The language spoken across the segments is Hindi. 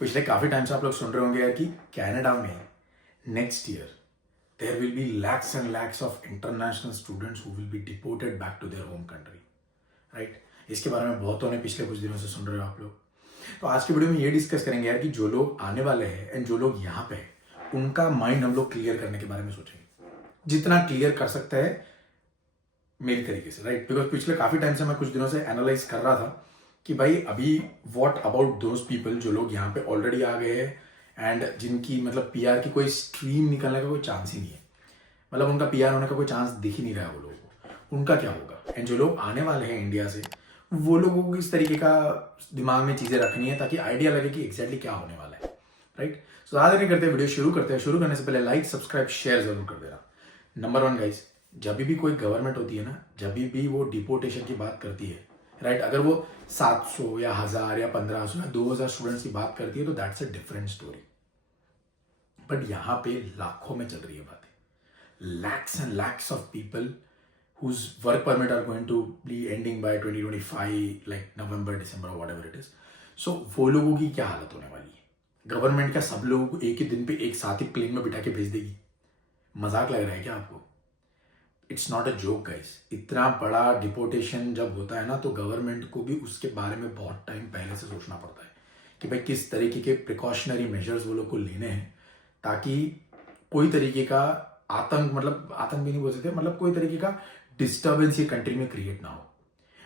पिछले काफी टाइम से आप लोग सुन रहे होंगे यार कि कनाडा में next year there will be lakhs and lakhs of international students who will be deported back to their home country, right. इसके बारे में बहुतों ने पिछले कुछ दिनों से सुन रहे हो आप लोग। तो आज की वीडियो में ये डिस्कस करेंगे यार कि जो लोग आने वाले हैं एंड जो लोग यहाँ पे हैं उनका माइंड हम लोग क्लियर करने के बारे में सोचेंगे, जितना क्लियर कर सकते हैं मेरी तरीके से, राइट। बिकॉज पिछले काफी टाइम से मैं कुछ दिनों से एनालाइज कर रहा था कि भाई अभी व्हाट अबाउट दोज पीपल जो लोग यहाँ पे ऑलरेडी आ गए हैं एंड जिनकी मतलब पीआर की कोई स्ट्रीम निकलने का कोई चांस ही नहीं है, मतलब उनका पीआर होने का कोई चांस दिख ही नहीं रहा है वो लोगों को, उनका क्या होगा। एंड जो लोग आने वाले हैं इंडिया से वो लोगों को किस तरीके का दिमाग में चीजें रखनी है ताकि आइडिया लगे कि एग्जैक्टली क्या होने वाला है, राइट। सो ज़्यादा नहीं करते, वीडियो शुरू करते हैं। शुरू करने से पहले लाइक सब्सक्राइब शेयर जरूर कर देना। नंबर 1 गाइज, जब भी कोई गवर्नमेंट होती है ना, जब भी वो डिपोर्टेशन की बात करती है, राइट, अगर वो 700 या 1000 या 1500 या 2000 स्टूडेंट्स की बात करती है तो that's a different story. But यहाँ पे लाखों में चल रही है बातें, lakhs and lakhs of people whose work permit are going to be ending by 2025, like November, December or whatever it is. So वो लोगों की क्या हालत होने वाली है। गवर्नमेंट क्या सब लोगों को एक ही दिन पे एक साथ ही प्लेन में बिठा के भेज देगी? मजाक लग रहा है क्या आपको? It's not a joke guys. इतना बड़ा डिपोर्टेशन जब होता है ना तो गवर्नमेंट को भी उसके बारे में बहुत टाइम पहले से सोचना पड़ता है कि भाई किस तरीके के प्रिकॉशनरी मेजर्स वो लोग को लेने हैं ताकि कोई तरीके का आतंक, मतलब आतंक भी नहीं बोल सकते, मतलब कोई तरीके का डिस्टर्बेंस ये कंट्री में क्रिएट ना हो।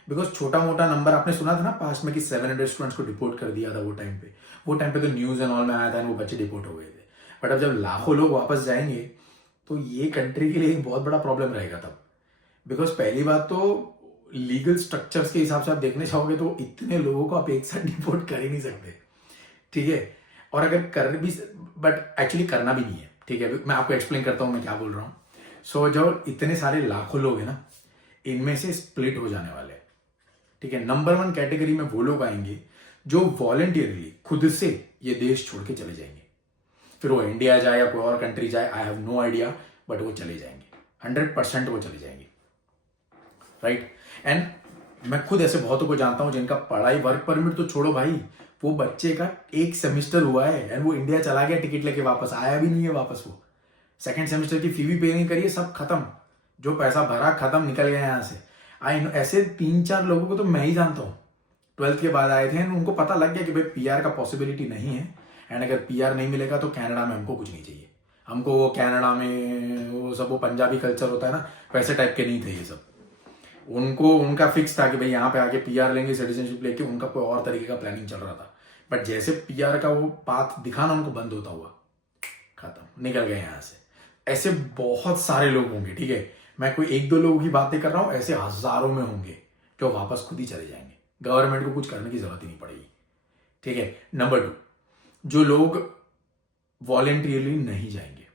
बिकॉज छोटा मोटा नंबर आपने सुना था ना पास्ट में कि 700 स्टूडेंट्स को डिपोर्ट कर दिया था वो टाइम पे तो न्यूज एंड ऑल में आया था वो बच्चे डिपोर्ट हो गए थे। बट अब जब लाखों लोग वापस जाएंगे तो ये कंट्री के लिए एक बहुत बड़ा प्रॉब्लम रहेगा तब। बिकॉज पहली बात तो लीगल स्ट्रक्चर्स के हिसाब से आप देखने चाहोगे तो इतने लोगों को आप एक साथ डिपोर्ट कर ही नहीं सकते, ठीक है। और अगर कर भी, बट एक्चुअली करना भी नहीं है, ठीक है। मैं आपको एक्सप्लेन करता हूं मैं क्या बोल रहा हूं। सो जो इतने सारे लाखों लोग हैं ना, इनमें से स्प्लिट हो जाने वाले हैं, ठीक है। नंबर 1 कैटेगरी में वो लोग आएंगे जो वॉलंटियरली खुद से ये देश छोड़ के चले जाएंगे। फिर वो इंडिया जाए या कोई और कंट्री जाए, I have no idea, but वो चले जाएंगे, 100% वो चले जाएंगे, राइट। एंड मैं खुद ऐसे बहुतों को जानता हूं जिनका पढ़ाई, वर्क परमिट तो छोड़ो भाई, वो बच्चे का 1 सेमेस्टर हुआ है एंड वो इंडिया चला गया, टिकट लेके वापस आया भी नहीं है वापस। वो 2nd सेमेस्टर की फी भी पे नहीं करिए, सब खत्म, जो पैसा भरा खत्म, निकल गया यहाँ से। आई नो ऐसे 3-4 लोगों को तो मैं ही जानता हूँ, 12th के बाद आए थे, उनको पता लग गया कि भाई पीआर का पॉसिबिलिटी नहीं है एंड अगर पीआर नहीं मिलेगा तो कनाडा में हमको कुछ नहीं चाहिए। हमको वो कनाडा में वो सब वो पंजाबी कल्चर होता है ना, वैसे टाइप के नहीं थे ये सब। उनको उनका फिक्स था कि भाई यहाँ पे आके पीआर लेंगे, सिटीजनशिप लेके, उनका कोई और तरीके का प्लानिंग चल रहा था। बट जैसे पीआर का वो पाथ दिखाना उनको बंद होता हुआ, खत्म, निकल गए यहाँ से। ऐसे बहुत सारे लोग होंगे, ठीक है। मैं कोई 1-2 लोगों की बातें कर रहा हूं, ऐसे हजारों में होंगे जो वापस खुद ही चले जाएंगे, गवर्नमेंट को कुछ करने की जरूरत ही नहीं पड़ेगी, ठीक है। नंबर 2, जो लोग वॉलेंटियरली नहीं जाएंगे,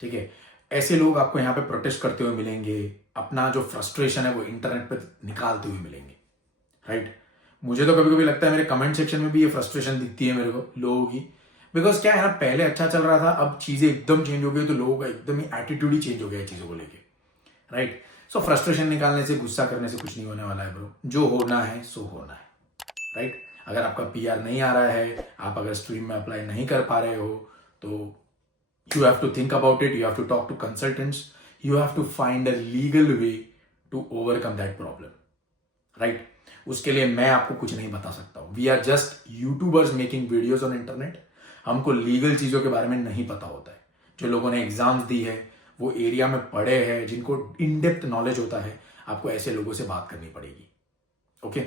ठीक है, ऐसे लोग आपको यहाँ पे प्रोटेस्ट करते हुए मिलेंगे, अपना जो फ्रस्ट्रेशन है वो इंटरनेट पे निकालते हुए मिलेंगे, राइट। मुझे तो कभी कभी लगता है मेरे कमेंट सेक्शन में भी ये फ्रस्ट्रेशन दिखती है मेरे को लोगों की। बिकॉज क्या है ना, पहले अच्छा चल रहा था, अब चीजें एकदम चेंज हो गई तो लोगों का एकदम ही एटीट्यूड ही चेंज हो गया चीजों को लेके, राइट। सो फ्रस्ट्रेशन निकालने से, गुस्सा करने से कुछ नहीं होने वाला है ब्रो। जो होना है सो होना है, राइट। अगर आपका पीआर नहीं आ रहा है, आप अगर स्ट्रीम में अप्लाई नहीं कर पा रहे हो तो you have to think about it, you have to talk to consultants, you have to find a legal way to overcome that problem, right. उसके लिए मैं आपको कुछ नहीं बता सकता हूं। We are just YouTubers making videos on internet. हमको लीगल चीजों के बारे में नहीं पता होता है। जो लोगों ने एग्जाम्स दी है, वो एरिया में पढ़े हैं, जिनको इन डेप्थ नॉलेज होता है, आपको ऐसे लोगों से बात करनी पड़ेगी, ओके।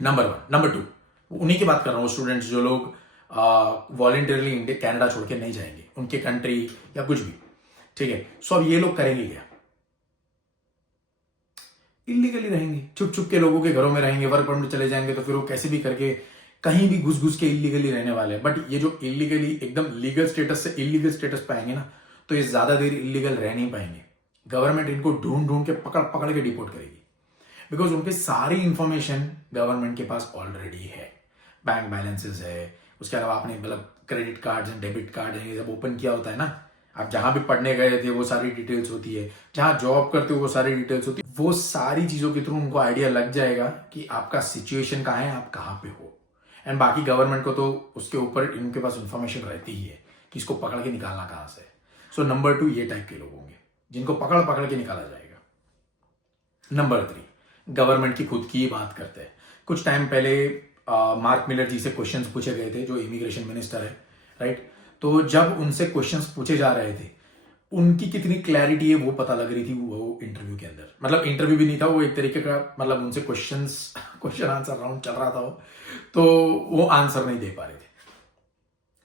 नंबर 1। नंबर 2, उन्हीं की बात कर रहा हूँ, स्टूडेंट्स जो लोग वॉलंटियरली इंडिया कनाडा छोड़ के नहीं जाएंगे, उनके कंट्री या कुछ भी, ठीक है। सो अब ये लोग करेंगे क्या? इलीगली रहेंगे, छुप छुप के लोगों के घरों में रहेंगे, वर्क परमिट चले जाएंगे तो फिर वो कैसे भी करके कहीं भी घुस घुस के इलीगली रहने वाले हैं। बट ये जो इलीगली एकदम लीगल स्टेटस से इलीगल स्टेटस पे आएंगे ना, तो ये ज्यादा देर इलीगल रह नहीं पाएंगे। गवर्नमेंट इनको ढूंढ ढूंढ के पकड़ पकड़ के डिपोर्ट करेगी, बिकॉज उनकी सारी इंफॉर्मेशन गवर्नमेंट के पास ऑलरेडी है। बैंक बैलेंसेस है, उसके अलावा आपने मतलब credit card and debit card ये सब ओपन किया होता है ना, आप जहां भी पढ़ने गए थे वो सारी डिटेल्स होती है, जहां जॉब करते हो वो सारी डिटेल्स होती है। वो सारी चीजों के थ्रू उनको आइडिया लग जाएगा कि आपका सिचुएशन कहाँ है, आप कहाँ पे हो। एंड बाकी गवर्नमेंट को तो उसके ऊपर इनके पास इंफॉर्मेशन रहती ही है कि इसको पकड़ के निकालना कहाँ से है। सो नंबर 2 ये टाइप के लोग होंगे जिनको पकड़ पकड़ के निकाला जाएगा। नंबर 3 गवर्नमेंट की खुद की ही बात करते हैं। कुछ टाइम पहले मार्क मिलर जी से क्वेश्चंस पूछे गए थे, जो इमिग्रेशन मिनिस्टर है, राइट। तो जब उनसे क्वेश्चंस पूछे जा रहे थे, उनकी कितनी क्लैरिटी है वो पता लग रही थी वो इंटरव्यू के अंदर। मतलब इंटरव्यू भी नहीं था वो, एक तरीके का मतलब उनसे क्वेश्चन आंसर राउंड चल रहा था वो, तो वो आंसर नहीं दे पा रहे थे।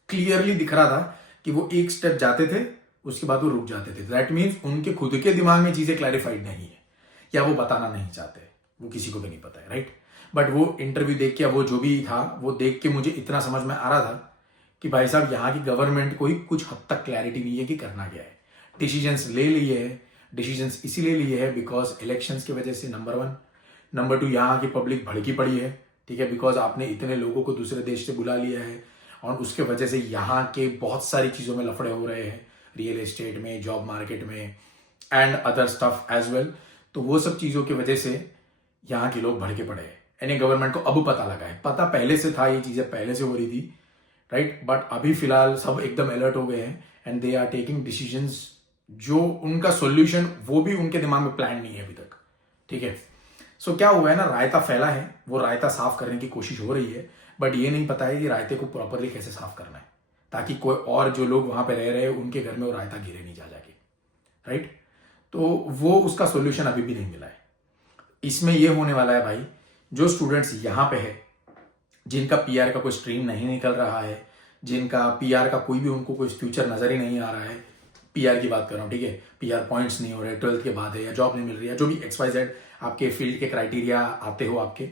क्लियरली दिख रहा था कि वो एक स्टेप जाते थे, उसके बाद वो रुक जाते थे। दैट मीन्स उनके खुद के दिमाग में चीजें क्लैरिफाइड नहीं है, या वो बताना नहीं चाहते, वो किसी को भी नहीं पता है, राइट। बट वो इंटरव्यू देख के, वो जो भी था वो देख के मुझे इतना समझ में आ रहा था कि भाई साहब यहाँ की गवर्नमेंट को ही कुछ हद तक क्लैरिटी नहीं है कि करना क्या है। डिसीजंस ले लिए है, डिसीजंस इसीलिए लिए है बिकॉज इलेक्शंस की वजह से, नंबर 1। नंबर 2 यहाँ की पब्लिक भड़की पड़ी है, ठीक है, बिकॉज आपने इतने लोगों को दूसरे देश से बुला लिया है और उसके वजह से यहाँ के बहुत सारी चीज़ों में लफड़े हो रहे हैं, रियल एस्टेट में, जॉब मार्केट में and other stuff as well. तो वो सब चीज़ों की वजह से यहाँ के लोग भड़के पड़े हैं। यानी गवर्नमेंट को अब पता लगा है, पता पहले से था, ये चीज़ें पहले से हो रही थी, राइट। बट अभी फिलहाल सब एकदम अलर्ट हो गए हैं and they are taking decisions, जो उनका सॉल्यूशन वो भी उनके दिमाग में प्लान नहीं है अभी तक, ठीक है। सो क्या हुआ है ना, रायता फैला है, वो रायता साफ करने की कोशिश हो रही है, बट ये नहीं पता है कि रायते को प्रॉपरली कैसे साफ करना है, ताकि कोई और जो लोग वहां पे रह रहे हैं उनके घर में वो रायता गिरे नहीं जा जाके, राइट। तो वो उसका सॉल्यूशन अभी भी नहीं मिला है। इसमें ये होने वाला है भाई, जो स्टूडेंट्स यहाँ पे है, जिनका पीआर का कोई स्ट्रीम नहीं निकल रहा है, जिनका पीआर का कोई भी उनको कोई फ्यूचर नजर ही नहीं आ रहा है, पीआर की बात कर रहा हूँ, ठीक है, पीआर पॉइंट्स नहीं हो रहे, 12th के बाद है, या जॉब नहीं मिल रही है, जो भी XYZ आपके फील्ड के क्राइटेरिया आते हो आपके,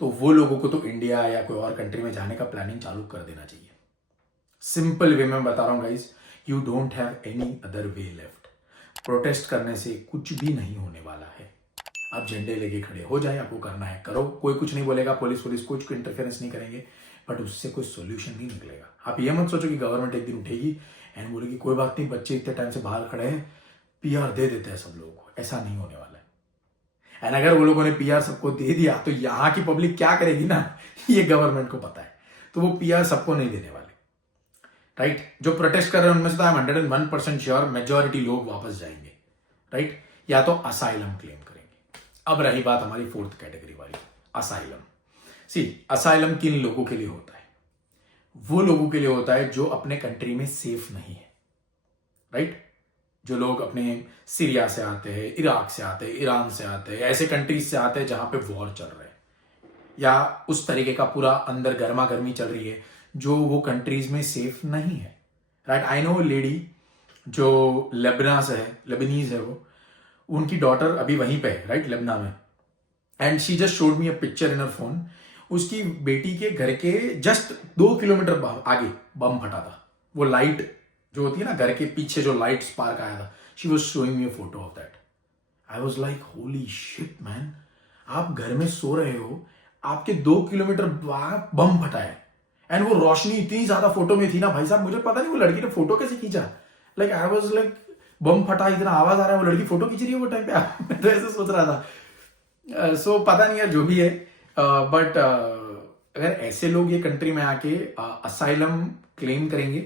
तो वो लोगों को तो इंडिया या कोई और कंट्री में जाने का प्लानिंग चालू कर देना चाहिए। सिंपल वे में बता रहा हूँ guys, you don't have any other way left. Protest करने से कुछ भी नहीं होने वाला है। आप झंडे लेके खड़े हो जाए, आपको करना है करो, कोई कुछ नहीं बोलेगा, पुलिस कुछ इंटरफेरेंस नहीं करेंगे, बट उससे कोई सोल्यूशन नहीं निकलेगा। आप ये मत सोचो कि गवर्नमेंट एक दिन उठेगी एंड बोलेगी कोई बात नहीं, बच्चे इतने टाइम से बाहर खड़े हैं, पीआर दे देते हैं सब लोगों को। ऐसा नहीं होने वाला है। एंड अगर वो लोगों ने पीआर सबको दे दिया तो यहाँ की पब्लिक क्या करेगी ना, ये गवर्नमेंट को पता है। तो वो पीआर सबको नहीं देने वाले, राइट। जो प्रोटेस्ट कर रहे हैं उनमें से 101% श्योर मेजॉरिटी लोग वापस जाएंगे, राइट, या तो असाइलम क्लेम करेंगे। अब रही बात हमारी 4th कैटेगरी वाली, असाइलम। सी, असाइलम किन लोगों के लिए होता है? वो लोगों के लिए होता है जो अपने कंट्री में सेफ नहीं है, राइट। जो लोग अपने सीरिया से आते हैं, इराक से आते हैं, ईरान से आते हैं, ऐसे कंट्रीज से आते हैं जहां पे वॉर चल रहे हैं, या उस तरीके का पूरा अंदर गर्मा गर्मी चल रही है, जो वो कंट्रीज में सेफ नहीं है, राइट। आई नो लेडी जो लेबनीज है, वो उनकी डॉटर अभी वहीं पे है, राइट, लेबना में, and she just showed me a picture in her phone. उसकी बेटी के घर के जस्ट 2 किलोमीटर आगे बम फटा था। वो लाइट जो होती है ना घर के पीछे, जो लाइट स्पार्क आया था, she was showing me a photo of that. I was like holy shit man, आप घर में सो रहे हो, आपके 2 किलोमीटर बम फटा है, एंड वो रोशनी इतनी ज्यादा फोटो में थी ना भाई साहब, मुझे पता नहीं वो लड़की ने फोटो कैसे खींचा। लाइक आई वॉज लाइक, बम फटा, इतना आवाज आ रहा है, वो लड़की फोटो खींच रही है वो टाइम पे। मैं तो ऐसे सोच रहा था। सो पता नहीं यार जो भी है, बट अगर ऐसे लोग ये कंट्री में आके असाइलम क्लेम करेंगे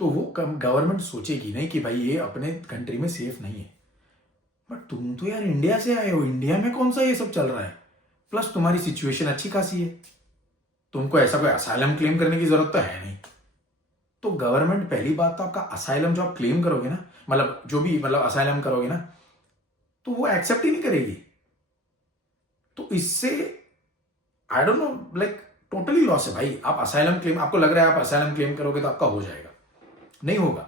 तो वो गवर्नमेंट सोचेगी नहीं कि भाई ये अपने कंट्री में सेफ नहीं है। बट तुम तो यार इंडिया से आए हो, इंडिया में कौन सा ये सब चल रहा है, प्लस तुम्हारी सिचुएशन अच्छी खासी है, तुमको ऐसा कोई असाइलम क्लेम करने की जरूरत तो है नहीं। तो गवर्नमेंट पहली बात तो आपका असाइलम जो आप क्लेम करोगे ना, मतलब जो भी मतलब असाइलम करोगे ना, तो वो एक्सेप्ट ही नहीं करेगी। तो इससे I don't know, like totally loss है भाई। आप असाइलम क्लेम, आपको लग रहा है आप असाइलम क्लेम करोगे तो आपका हो जाएगा, नहीं होगा।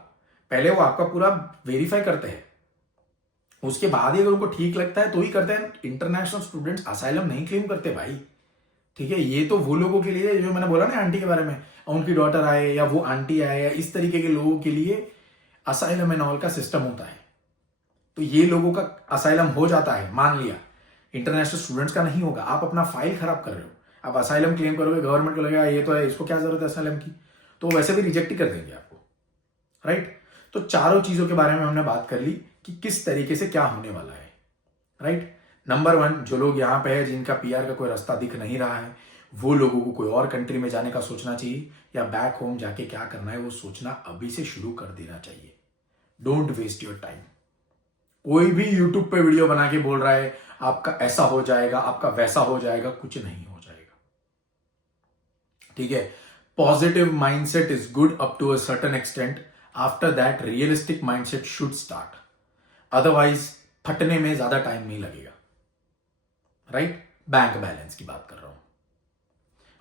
पहले वो आपका पूरा वेरीफाई करते हैं, उसके बाद ही अगर उनको ठीक लगता है तो ही करते हैं। इंटरनेशनल स्टूडेंट्स असाइलम नहीं क्लेम करते भाई, ठीक है। ये तो वो लोगों के लिए, जो मैंने बोला ना आंटी के बारे में, उनकी डॉटर आए या वो आंटी आए, या इस तरीके के लोगों के लिए असाइलम एंड ऑल का सिस्टम होता है। तो ये लोगों का असाइलम हो जाता है, मान लिया, इंटरनेशनल स्टूडेंट्स का नहीं होगा। आप अपना फाइल खराब कर रहे हो, आप असाइलम क्लेम करोगे, गवर्नमेंट को लगेगा ये तो है, इसको क्या जरूरत है असाइलम की, तो वैसे भी रिजेक्ट ही कर देंगे आपको, राइट। तो चारों चीजों के बारे में हमने बात कर ली कि किस तरीके से क्या होने वाला है, राइट। नंबर 1, जो लोग यहाँ पे है जिनका पीआर का कोई रास्ता दिख नहीं रहा है, वो लोगों को कोई और कंट्री में जाने का सोचना चाहिए या बैक होम जाके क्या करना है वो सोचना अभी से शुरू कर देना चाहिए। Don't waste your time. कोई भी यूट्यूब पे वीडियो बना के बोल रहा है आपका ऐसा हो जाएगा, आपका वैसा हो जाएगा, कुछ नहीं हो जाएगा। ठीक है, positive mindset is good up to a certain extent. After that realistic mindset should start, otherwise फटने में ज्यादा टाइम नहीं लगेगा। राइट, बैंक बैलेंस की बात कर रहा हूं।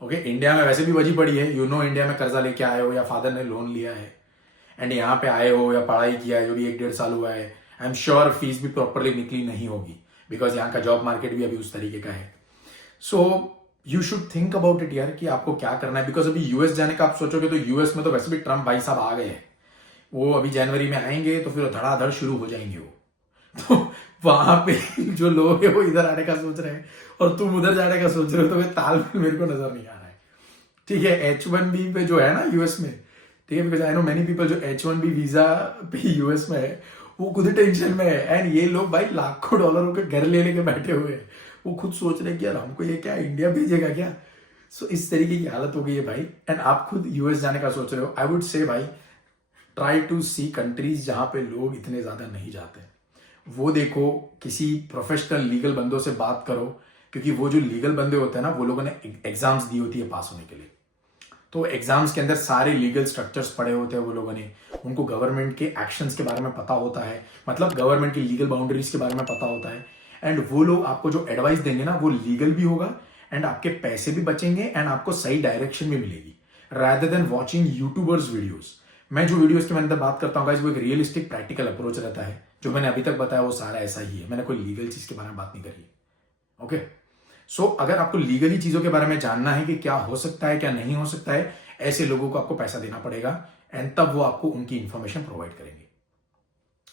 ओके, इंडिया में वैसे भी बजी पड़ी है, इंडिया में कर्जा लेके आए हो या फादर ने लोन लिया है एंड यहाँ पे आए हो या पढ़ाई किया है जो भी 1-1.5 साल हुआ है, आई एम श्योर फीस भी प्रॉपरली निकली नहीं होगी बिकॉज यहाँ का जॉब मार्केट भी अभी उस तरीके का है। So you should think about it यार कि आपको क्या करना है। बिकॉज अभी यूएस जाने का आप सोचोगे तो यूएस में तो वैसे भी ट्रम्प भाई साहब आ गए हैं, वो अभी जनवरी में आएंगे तो फिर धड़ाधड़ शुरू हो जाएंगे वो। तो वहां पे जो लोग है वो इधर आने का सोच रहे हैं और तुम उधर जाने का सोच रहे हो, तो तालमेल मेरे को नजर नहीं आ रहा है। ठीक है, H1B पे जो है ना यूएस में, ठीक है, because I know many people जो H1B वीजा पे यूएस में है वो खुद टेंशन में है एंड ये लोग भाई लाखों डॉलरों के घर ले लेके बैठे हुए हैं। वो खुद सोच रहे हैं कि यार हमको ये क्या इंडिया भेजेगा क्या। सो इस तरीके की हालत हो गई है भाई। एंड आप खुद यूएस जाने का सोच रहे हो, आई वुड से भाई ट्राई टू सी कंट्रीज जहां पे लोग इतने ज्यादा नहीं जाते। वो देखो, किसी प्रोफेशनल लीगल बंदों से बात करो, क्योंकि वो जो लीगल बंदे होते हैं ना वो लोगों ने एग्जाम्स दी होती है पास होने के लिए। तो एग्जाम्स के अंदर सारे लीगल स्ट्रक्चर्स पढ़े होते हैं वो लोगों ने, उनको गवर्नमेंट के एक्शंस के बारे में पता होता है, मतलब गवर्नमेंट की लीगल बाउंड्रीज के बारे में पता होता है। एंड वो लोग आपको जो एडवाइस देंगे ना वो लीगल भी होगा एंड आपके पैसे भी बचेंगे एंड आपको सही डायरेक्शन भी मिलेगी, rather than watching YouTubers videos. मैं जो वीडियोस की अंदर बात करता हूँ गाइस वो एक रियलिस्टिक प्रैक्टिकल अप्रोच रहता है। जो मैंने अभी तक बताया वो सारा ऐसा ही है, मैंने कोई लीगल चीज के बारे में बात नहीं करी। ओके, सो अगर आपको लीगली चीजों के बारे में जानना है कि क्या हो सकता है क्या नहीं हो सकता है, ऐसे लोगों को आपको पैसा देना पड़ेगा एंड तब वो आपको उनकी इंफॉर्मेशन प्रोवाइड करेंगे।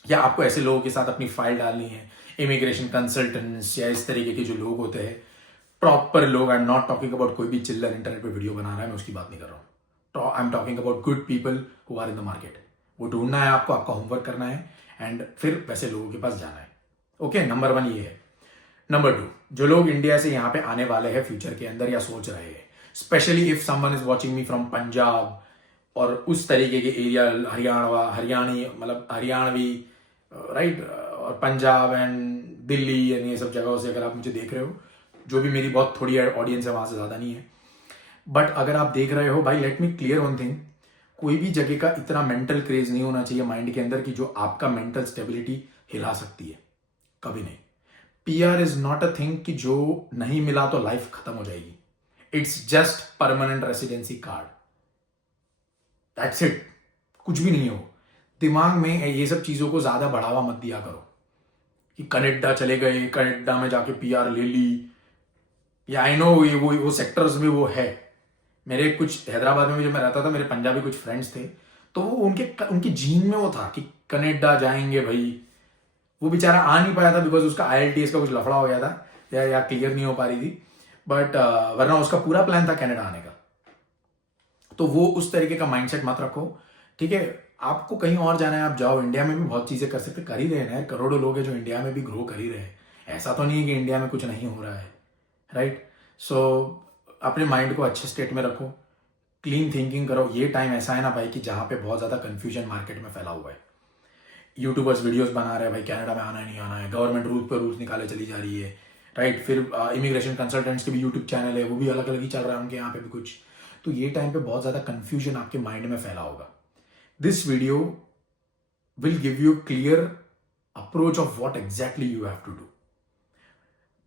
या आपको ऐसे लोगों के साथ अपनी फाइल डालनी है, इमिग्रेशन कंसल्टेंट्स या इस तरीके के जो लोग होते हैं, प्रॉपर लोग। I am not talking about कोई भी चिल्लर इंटरनेट पे वीडियो बना रहा है, मैं उसकी बात नहीं कर रहा हूँ। I am talking about good people who are in the market. वो ढूंढना है आपको, आपका होमवर्क करना है एंड फिर वैसे लोगों के पास जाना है। ओके, नंबर 1 ये है। नंबर 2, जो लोग इंडिया से यहाँ पे आने वाले हैं फ्यूचर के अंदर या सोच रहे हैं, specially if someone is watching me from Punjab और उस तरीके के एरिया, हरियाणवी, राइट, और पंजाब एंड दिल्ली एंड ये सब जगहों से अगर आप मुझे देख रहे हो, जो भी मेरी बहुत थोड़ी ऑडियंस है वहां से ज्यादा नहीं है, बट अगर आप देख रहे हो भाई, let me clear one thing, कोई भी जगह का इतना मेंटल क्रेज नहीं होना चाहिए माइंड के अंदर कि जो आपका मेंटल स्टेबिलिटी हिला सकती है, कभी नहीं। PR is not a thing कि जो नहीं मिला तो लाइफ खत्म हो जाएगी। It's just permanent residency card, that's it, कुछ भी नहीं हो। दिमाग में ये सब चीजों को ज्यादा बढ़ावा मत दिया करो कि कनाडा चले गए, कनाडा में जाके PR ले ली, या आई नो ये वो सेक्टर्स में वो है। मेरे कुछ हैदराबाद में जब मैं रहता था, मेरे पंजाबी कुछ फ्रेंड्स थे, तो वो उनकी जीन में वो था कि कनाडा जाएंगे भाई। वो बेचारा आ नहीं पाया था बिकॉज उसका IELTS का कुछ लफड़ा हो गया था या क्लियर नहीं हो पा रही थी, बट वरना उसका पूरा प्लान था कनाडा आने का। तो वो उस तरीके का माइंडसेट मत रखो। ठीक है, आपको कहीं और जाना है आप जाओ, इंडिया में भी बहुत चीजें कर सकते, कर ही रहे हैं, करोड़ों लोग हैं जो इंडिया में भी ग्रो कर ही रहे हैं। ऐसा तो नहीं है कि इंडिया में कुछ नहीं हो रहा है, राइट। सो अपने माइंड को अच्छे स्टेट में रखो, क्लीन थिंकिंग करो। ये टाइम ऐसा है ना भाई कि जहां पे बहुत ज्यादा कंफ्यूजन मार्केट में फैला हुआ है। यूट्यूबर्स वीडियोस बना रहे हैं भाई, कनाडा में आना है नहीं आना है, गवर्नमेंट रूल पर रूल्स निकाले चली जा रही है, राइट। फिर इमिग्रेशन कंसल्टेंट्स के भी यूट्यूब चैनल है, वो भी अलग अलग ही चल रहा है उनके यहाँ पे भी कुछ। तो ये टाइम पे बहुत ज्यादा कंफ्यूजन आपके माइंड में फैला होगा। This video will give you clear approach of what exactly you have to do.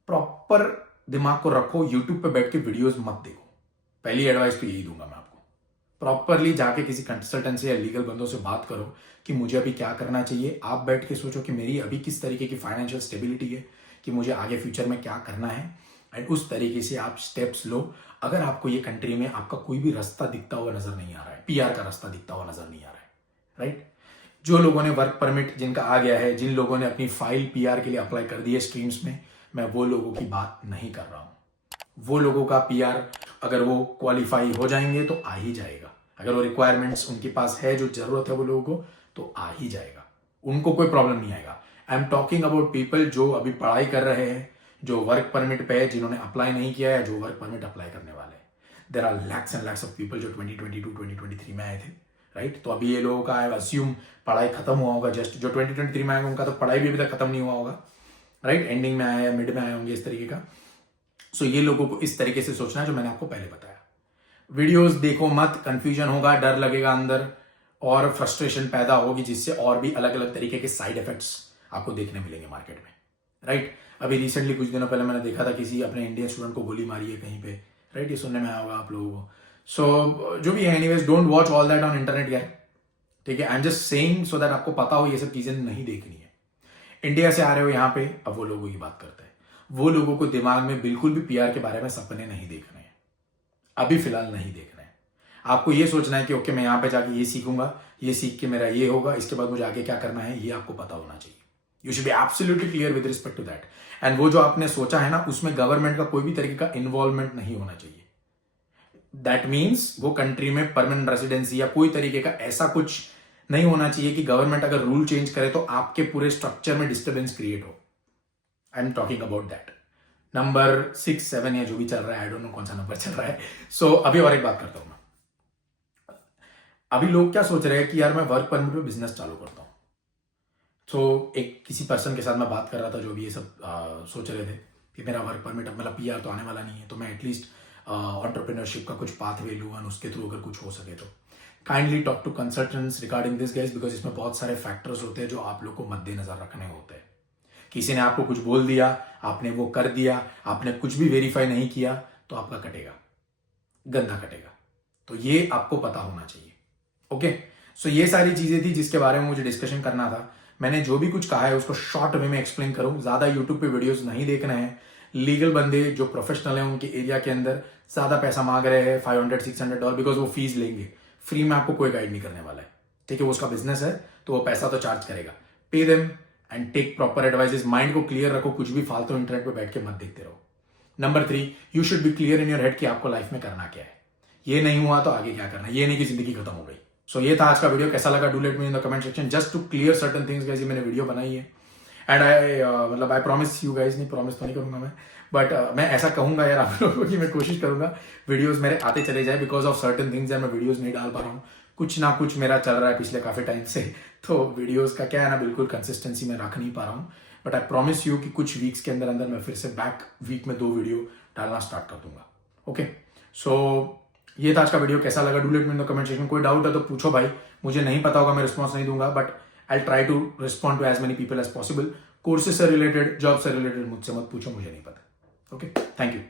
Proper दिमाग को रखो, यूट्यूब पे बैठ के वीडियोस मत देखो। पहली एडवाइस तो यही दूंगा मैं आपको। प्रॉपरली जाके किसी कंसल्टेंट से या लीगल बंदों से बात करो कि मुझे अभी क्या करना चाहिए। आप बैठ के सोचो कि मेरी अभी किस तरीके की फाइनेंशियल स्टेबिलिटी है, कि मुझे आगे फ्यूचर में क्या करना है, एंड उस तरीके से आप स्टेप्स लो। अगर आपको ये कंट्री में आपका कोई भी रास्ता दिखता हुआ नजर नहीं आ रहा है, PR का रास्ता दिखता हुआ नजर नहीं आ रहा है, राइट। जो लोगों ने वर्क परमिट जिनका आ गया है, जिन लोगों ने अपनी फाइल PR के लिए अप्लाई कर दी है स्ट्रीम्स में, मैं वो लोगों की बात नहीं कर रहा हूं। वो लोगों का PR अगर वो क्वालिफाई हो जाएंगे तो आ ही जाएगा। अगर वो रिक्वायरमेंट्स उनके पास है, जो जरूरत है वो लोगों को, तो आ ही जाएगा, उनको कोई प्रॉब्लम नहीं आएगा। आई एम टॉकिंग अबाउट पीपल जो अभी पढ़ाई कर रहे हैं, जो वर्क परमिट पे है, जिन्होंने अप्लाई नहीं किया है, जो वर्क परमिट अप्लाई करने वाले हैं। There are lakhs and lakhs of people जो 2022 2023 में आए थे, राइट। तो अभी ये लोगों का आई अस्यूम पढ़ाई खत्म हुआ होगा, जस्ट जो 2023 में आएगा उनका तो पढ़ाई भी अभी तक खत्म नहीं हुआ होगा, राइट। एंडिंग में आया या मिड में आए होंगे इस तरीके का। सो ये लोगों को इस तरीके से सोचना है जो मैंने आपको पहले बताया। वीडियोस देखो मत, कंफ्यूजन होगा, डर लगेगा अंदर और फ्रस्ट्रेशन पैदा होगी, जिससे और भी अलग अलग तरीके के साइड इफेक्ट्स आपको देखने मिलेंगे मार्केट में, राइट। अभी रिसेंटली कुछ दिनों पहले मैंने देखा था किसी अपने इंडियन स्टूडेंट को गोली मारी है कहीं पे, राइट। ये सुनने में आया होगा आप लोगों को। सो जो भी है, anyways don't watch all that on internet यार, ठीक है। I am just saying so that आपको पता हो ये सब चीजें नहीं देखनी है। इंडिया से आ रहे हो यहाँ पे, अब वो लोगों की बात करते हैं। वो लोगों को दिमाग में बिल्कुल भी पीआर के बारे में सपने नहीं देखने हैं, अभी फिलहाल नहीं देखना है। आपको ये सोचना है कि ओके मैं यहाँ पे जाके ये सीखूंगा, ये सीख के मेरा ये होगा, इसके बाद मुझे आगे क्या करना है ये आपको पता होना चाहिए। You should be absolutely clear with respect to that. And वो जो आपने सोचा है ना, उसमें गवर्नमेंट का कोई भी तरीके का इन्वॉल्वमेंट नहीं होना चाहिए। दैट मीन्स वो कंट्री में परमानेंट रेसिडेंसी या कोई तरीके का ऐसा कुछ नहीं होना चाहिए कि गवर्नमेंट अगर रूल चेंज करे तो आपके पूरे स्ट्रक्चर में डिस्टर्बेंस क्रिएट हो। आई am talking about that. Number 6, 7 या जो भी चल रहा है, आई डोंट नो कौन सा नंबर चल रहा है। सो अभी और एक बात करता हूं मैं। अभी लोग क्या सोच रहे हैं कि यार मैं वर्क परमिट में बिजनेस चालू करता हूं। तो एक किसी पर्सन के साथ मैं बात कर रहा था जो भी ये सब सोच रहे थे कि मेरा वर्क परमिट मतलब पीआर तो आने वाला नहीं है, तो मैं एटलीस्ट एंटरप्रेन्योरशिप का कुछ पाथवे लूँ और उसके थ्रू अगर कुछ हो सके तो kindly talk to consultants regarding this guys, because इसमें बहुत सारे फैक्टर्स होते हैं जो आप लोग को मद्देनजर रखने होते हैं। किसी ने आपको कुछ बोल दिया, आपने वो कर दिया, आपने कुछ भी वेरीफाई नहीं किया तो आपका कटेगा, गंदा कटेगा। तो ये आपको पता होना चाहिए, ओके। सो ये सारी चीजें थी जिसके बारे में मुझे डिस्कशन करना था। मैंने जो भी कुछ कहा है उसको शॉर्ट वे में एक्सप्लेन करूं, ज्यादा यूट्यूब पे वीडियोस नहीं देखना है। लीगल बंदे जो प्रोफेशनल हैं उनके एरिया के अंदर ज्यादा पैसा मांग रहे हैं, $500-600, बिकॉज वो फीस लेंगे। फ्री में आपको कोई गाइड नहीं करने वाला है, ठीक है। वो उसका बिजनेस है तो वो पैसा तो चार्ज करेगा। Pay them and take proper advices. Mind को क्लियर रखो, कुछ भी फालतू इंटरनेट पे बैठ के मत देखते रहो। Number 3, you should B clear in your head कि आपको लाइफ में करना क्या है। ये नहीं हुआ तो आगे क्या करना है, ये नहीं कि जिंदगी खत्म हो गई। सो ये था आज का वीडियो। कैसा लगा do let me in the comment section, just to clear certain things guys. मैंने वीडियो बनाई है and I promise you guys, नहीं प्रॉमिस तो नहीं करूंगा मैं, बट मैं ऐसा कहूंगा यार आप लोगों की, मैं कोशिश करूंगा वीडियोस मेरे आते चले जाए। बिकॉज ऑफ सर्टन थिंग्स यार मैं वीडियोस नहीं डाल पा रहा हूँ, कुछ ना कुछ मेरा चल रहा है पिछले काफी टाइम से। तो वीडियोस का क्या है ना, बिल्कुल कंसिस्टेंसी में रख नहीं पा रहा हूँ। बट आई प्रॉमिस यू कि कुछ वीक्स के अंदर अंदर मैं फिर से बैक वीक में 2 वीडियो डालना स्टार्ट कर दूंगा, ओके। सो ये था आज का वीडियो। कैसा लगा do let me in the comment section. कोई डाउट है तो पूछो भाई, मुझे नहीं पता होगा मैं रिस्पॉन्स नहीं दूंगा, but I try to respond to as many people as possible. Courses से रिलेटेड, जॉब से रिलेटेड मुझसे मत पूछो, मुझे नहीं पता, ओके। Thank you.